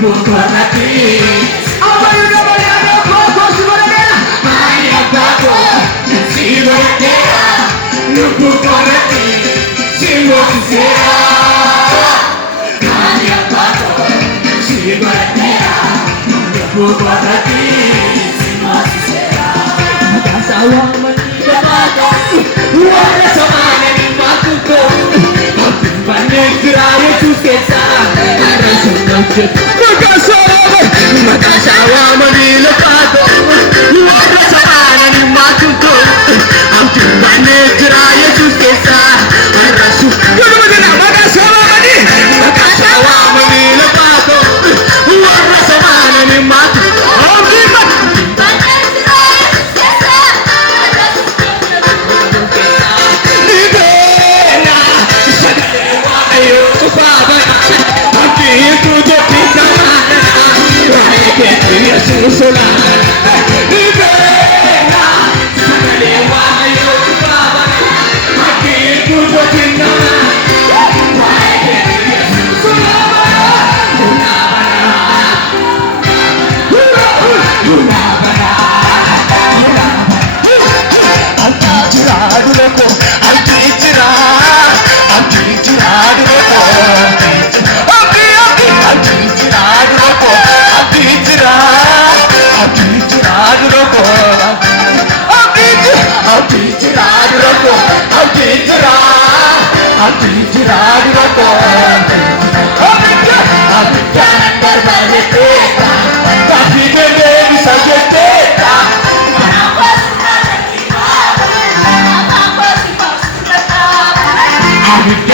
bukanati apa yang namanya koko sebenarnya Maya bako si beratera lu bukanati si mosera Maya bako si beratera lu bukanati si mosera kasawa manita bako wala sama ni matuko Panegrare tu skesa Makasawa Manila pato Wala sa kanan ni matuto Ang panegrare tu skesa Arasu Ano ba na Makasawa Manila pato Wala sa kanan ni matuto Ang susulan Ibera sa kaliwa kayo babalik Magkikudutin naman Bakit susulan Ang titirado na ko Ang titirado na ko I'll be